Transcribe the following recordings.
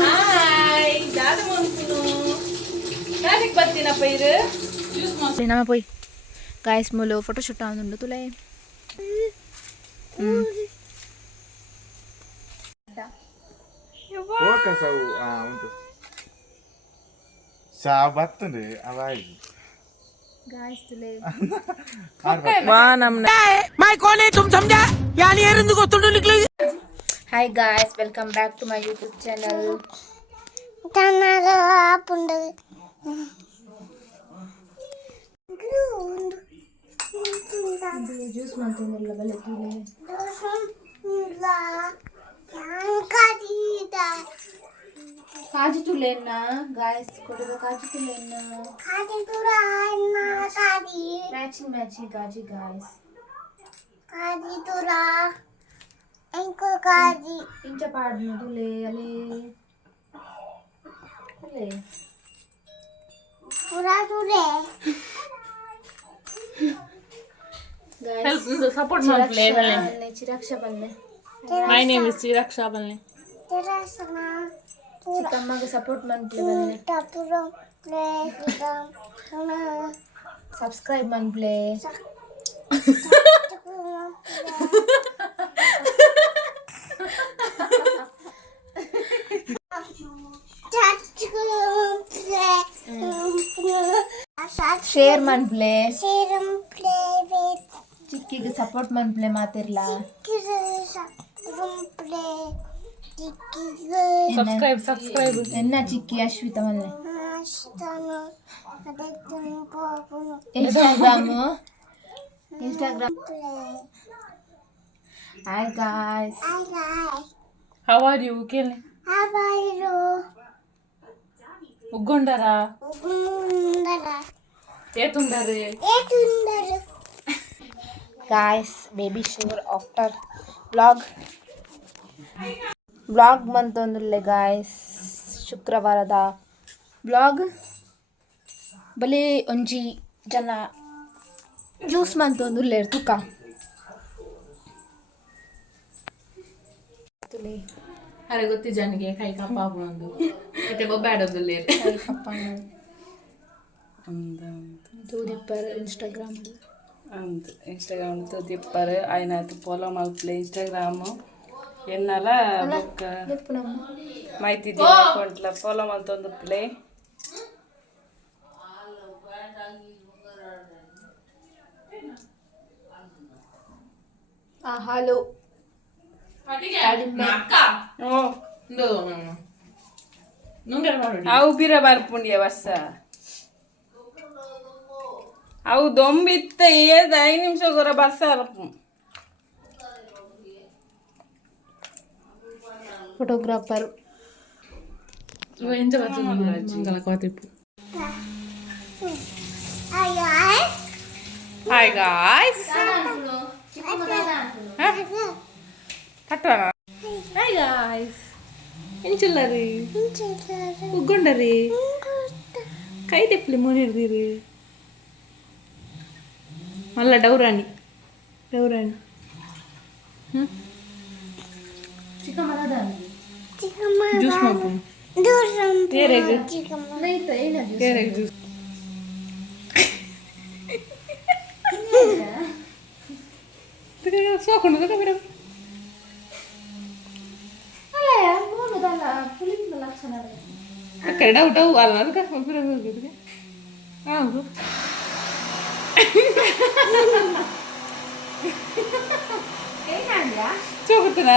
Hai, dadah montuno. Tarik batin apa itu? Jus mau. nama boy. Guys, mulo photoshoot ಆಗುಂಡು ತುಲೆ. Focus ಅವು ಉಂಟು ಸಾಬತ್ತಂದ್ರೆ ಅವಾಯಿ Guys, ತುಲೆ. Wah, namna. मैं कौन है तुम समझा यानी एरंदु को तुंडु निकले Hi guys, welcome back to my YouTube channel. Juice ಮಾಡ್ತಿದ್ರಲ್ಲ ಬಲೆ ತುಲೆ. ಕಾಜು ತುಲೆನ್ನ ಗಾಯ್ಸ್ ಕೊಡುವ ಕಾಜು ತುಲೆನ್ನ ಮ್ಯಾಚಿಂಗ್ ಕಾಜು ಗಾಯ್ಸ್ ಇಂಚ ಪಾಡ್ನು ತುಲೆ ಅಲೆ ಅಲೆ Help support my play balne. ಚಿರಾಕ್ಷ ಬಲ್ಲೆ My name is Chiraksha balne. ಚಿಕ್ಕಮ್ಮಗೆ ಸಪೋರ್ಟ್ ಮಾಡ್ಲಿ ಬಲ್ಲೆ ಸಬ್ಸ್ಕ್ರೈಬ್ ಮಾಡ್ಲಿ ಶೇರ್ ಮಾಡ್ಲಿ ಚಿಕ್ಕಿಗೆ ಸಪೋರ್ಟ್ ಮಾಡ್ಲಿ ಮಾತಿರ್ಲ Subscribe. ಎನ್ನ ಚಿಕ್ಕಿ ಅಶ್ವಿತ ಮಲ್ಲೆ Instagram hi guys How are you? Kele. Uggondara. Etundare. Guys baby sure after blog ಬಂತಂದ್ರೆ ಗಾಯ್ಸ್ ಶುಕ್ರವಾರದ ಬ್ಲಾಗ್ ಬಲಿ ಒಂಜಿ ಜನ ಜ್ಯೂಸ್ ಮಂತೊಂದುಲ್ಲೆ ತುಕ ತುಲೆ ಅರೆ ಗೊತ್ತಿ ಜನಿಗೆ ಕೈ ಕಪ್ಪ ಒಂದು ಮತ್ತೆ ಬೊಬ್ಬಾಡೋದಿಲ್ಲ ತೂದಿಪ್ಪರ್ ಇನ್ಸ್ಟಾಗ್ರಾಮ್ ಅಂತ ಇನ್ಸ್ಟಾಗ್ರಾಮ್ ತೂದಿಪ್ಪರ್ ಆಯ್ನಾಯ್ತು ಫಾಲೋ ಮಾಡ್ಪ್ಲೆ ಇನ್ಸ್ಟಾಗ್ರಾಮ್ ಎನ್ನಲ ಬೊಕ್ಕ ಮಾಹಿತಿ ಅಕೌಂಟ್ಲ ಫಾಲೋ ಮಾಡ್ತೊಂದು ಪ್ಲೇ ಹಲೋ ಅವು ಬಿರ ಬರ್ಪುಂಡಿಯ ವರ್ಷ ಅವು ದೊಂಬಿತ್ತ ಏದ 5 ನಿಮಿಷ ಗೊರ ಬರ್ಸ ಅರ್ಪು ಫೋಟೋಗ್ರಾಫರ್ ಎಂತ ಮಂಗಲ ಕೋತಿಪ್ಪು ಹಾಯ್ ಗಾಯ್ಸ್ ಕಟ್ಟೋಣ ಹಾಯ್ ಗಾಯ್ಸ್ ಎಂಚುಲ್ಲರಿ ಉಗ್ಗೊಂಡರಿ ಕೈ ತೆಪ್ಪಲಿ ಮುನಿರ್ದಿರಿ ಮಲ್ಲ ಡೌರಾಣಿ ಜ್ಯೂಸ್ ಮಾಡ್ಕೊಂಡು ಜ್ಯೂಸ್ ಸೋಕೊಂಡು ಬಿಡ ಅಕ್ಕ ಡೌಟ್ ಅಲ್ಲ ಅದಕ್ಕೆ ಹೌದು ಚೋಗುತ್ತನ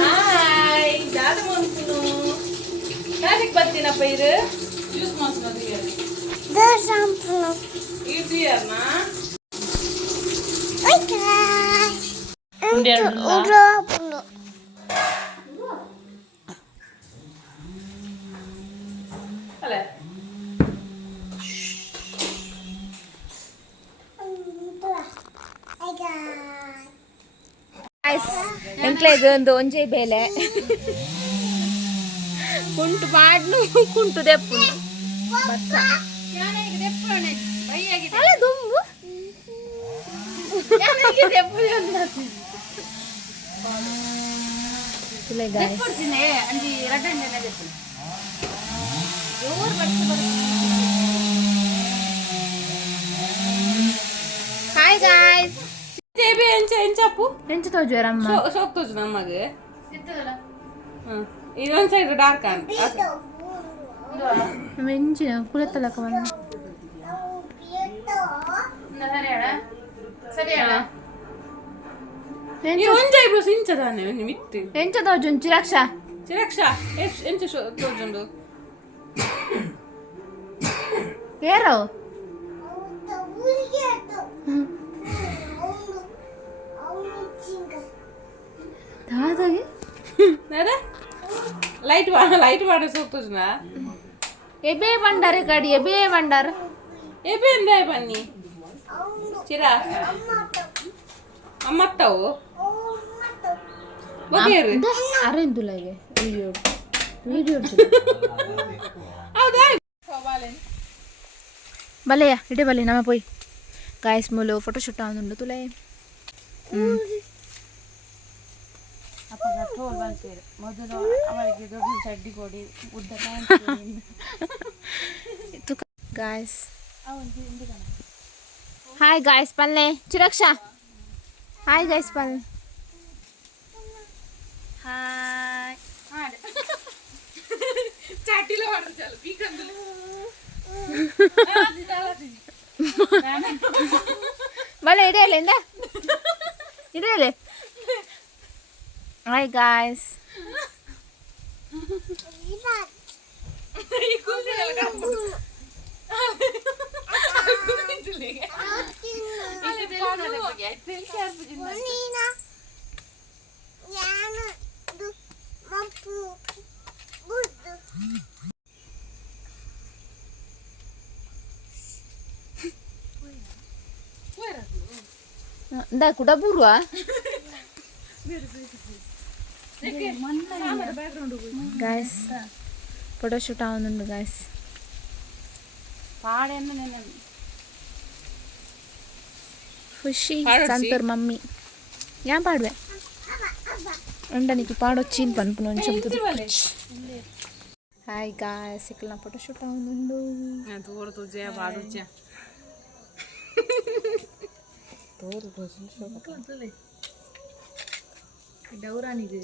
ಹಾಯ್ ದಾದ ಮಂಕುನು ಯಾರಿಗೆ ಬರ್ತೀನಪ್ಪ ಇದು ಜ್ಯೂಸ್ ಮಾಡ್ತೀನಿ ಈಸಿಯರ್ನಾ ಅಲ್ಲ ಎಂಕ್ಲೆ ಇದೊಂದು ಒಂಜೆ ಬೇಲೆ ಕುಂಟು ಮಾಡ್ನು ಕುಂಟು ದೆಪ್ಪುನು ಅಲ್ಲ ದುಂಬು ತುಲೆ ಗಾಯ್ಸ್ ಹಾಯ್ ಗಾಯ್ಸ್ ಜೇಬಿ ಎಂಚಪ್ಪು ಎಂಚ ತೋಜುವರಮ್ಮ ಸೋಪ್ ತೋಜು ನಮಗೆ ಇದೊಂದು ಸೈಡ್ ಡಾರ್ಕ್ ಎಂಚಿನ ಕುಲತ್ತಲಕ ಬಂದ ಒಂಜ ಇಬ್ರು ಸಿಂಚದಾನೆ ಮಿತ್ತು ಎಂಚ ತೋಜುನ್ ಚಿರಕ್ಷ ಎಂಚ ತೋಜುಂಡು ಏರೋ ದಾದಾಗೆ ಲೈಟ್ ಮಾಡಿ ಸೋಪ್ ತೋಜುನ ಎಬೆ ಬಂಡಾರೆ ಗಾಡಿ ಎಬೆ ಬಂಡಾರ ಎಬೆ ಎಂದೇ ಬನ್ನಿ ಚಿರಾ ಅಮ್ಮತ್ತವು ಬಗೆರು ಅರೆಂದುಲಗೆ ವಿಡಿಯೋ ಹೌದಾ ಬಲೆಯ ಇಡೆ ಬಲೆ ನಮ್ಮ ಪೋಯ್ ಗಾಯ್ಸ್ ಮೂಲು ಫೋಟೋಶೂಟ್ ಆಗುಂಡು ತುಲೆ ಮೊದಲು ಅವಳಿಗೆ ದೊಡ್ಡ ಚಡ್ಡಿ ಕೊಡಿ ಉದ್ದ ಗಾಯ್ಸ್ ಹಾಯ್ ಗಾಯ್ಸ್ ಪಲ್ಲೆ ಚಿರಕ್ಷಾ ಹಾಯ್ ಗಾಯ್ಸ್ ಪಲ್ಲೆ ಹಾಯ್ ಚಾಟಿಲ ಮಾಡ್ರು ಚಾಲು ಬೀಕಂದು ಬಲೆ ಇಡೆಯಲ್ಲ ಇಂದ ಇಡೆಯಲ್ಲ ಹಾಯ್ ಗಾಯ್ಸ್ ಕೂಡ ಬೂರುವ ಗಾಯ್ಸ್ ಫೋಟೋಶೂಟ್ ಆಗುന്നുണ്ട് ಗಾಯ್ಸ್ ಖುಷಿ ಸಂತೂರ್ ಮಮ್ಮಿ ഞാൻ പാടുവേ ഉണ്ടെനിക്ക് പാടൊച്ചിൻ പണിപ്പുന്നു ഹായ് ഗായ്സ് ఇక్కడ నా ఫోటోషూట్ ఆగుന്നുണ്ട് ತೋರು ತುಜೆ ಪಾಡುಚ್ಚ ತೋರು ತುಜೆ ಡೌರಾನಿಗೆ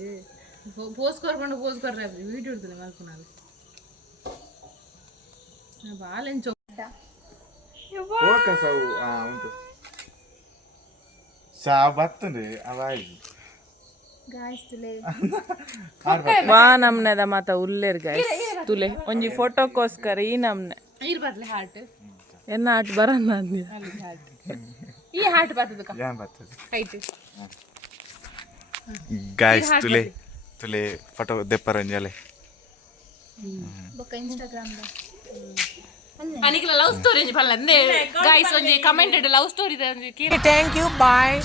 ಪೋಸ್ ಕೊರ್ಕೊಂಡು ವಿಡಿಯೋ ಇಡ್ತೀನಿ ಮಲ್ಪುನಾಗ ಬಾಲೆಂಚು ಫೋಕಸ್ ಅವು ಉಂಟು ಶಾ ಬರ್ತದೆ ಅವಾಯ್ತು ಗಾಯ್ಸ್ ತುಲೆ ವಾ ನಮ್ನೆದ ಮಾತ ಉಲ್ಲೇರ್ ಗಾಯ್ಸ್ ತುಲೆ ಒಂಜಿ ಫೋಟೋಕ್ಕೋಸ್ಕರ ಈ ನಮ್ನೆ ಇರ್ಬರ್ಲೆ ಹಾರ್ಟ್ ಎನ್ನ ಆಟ ಬರಲ್ಲ ಅಂದಿ ಈ ಹಾರ್ಟ್ ಬರ್ತದ ಏನ್ ಬರ್ತದೆ ಹೈಟ್ ಗಾಯ್ಸ್ ತುಲೆ ಫೋಟೋ ದೆಪ್ಪರಂಜಲೆ ಬೊಕ್ಕ ಇನ್ಸ್ಟಾಗ್ರಾಮ್ ದ ಅನಿಕಲ ಲವ್ ಸ್ಟೋರಿ ಪಲ್ಲ ಅಂದ್ರೆ ಗೈಸ್ ಒಂಜಿ commented love story thank you bye